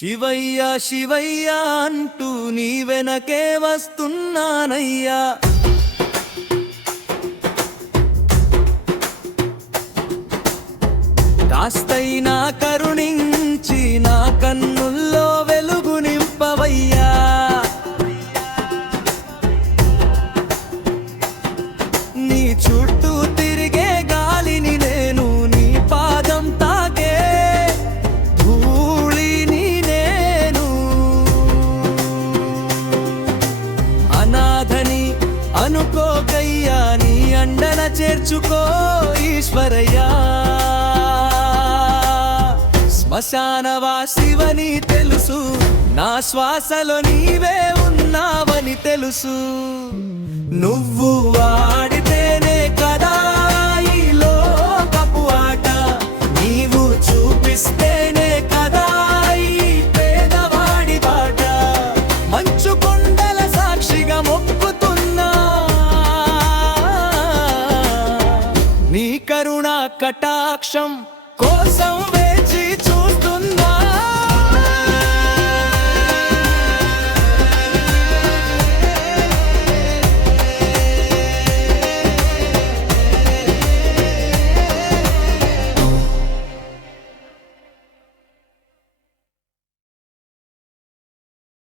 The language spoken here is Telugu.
శివయ్య శివయ్య అంటూ నీ వెనకే వస్తున్నానయ్యా. కాస్తైనా కరుణించి నా కన్నుల్లో వెలుగు నింపవయ్యా. నీ చుట్టూ తిరిగే గాలిని నేను, నీ పాదం తాకే ధూళిని నేను. అనాథని అనుకోకయ్యా, నీ అండన చేర్చుకో ఈశ్వరయ్యా. శ్మశానవాసివని తెలుసు, నా శ్వాసలో నీవే ఉన్నావని తెలుసు. నువ్వు ఆడితేనే కదా ఈ లోకపు ఆట, నీవు చూపిస్తేనే కదా ఈ పేదవాడి బాట. మంచు కొండల సాక్షిగా మొక్కుతున్నా, నీ కరుణా కటాక్షం కోసం వేచి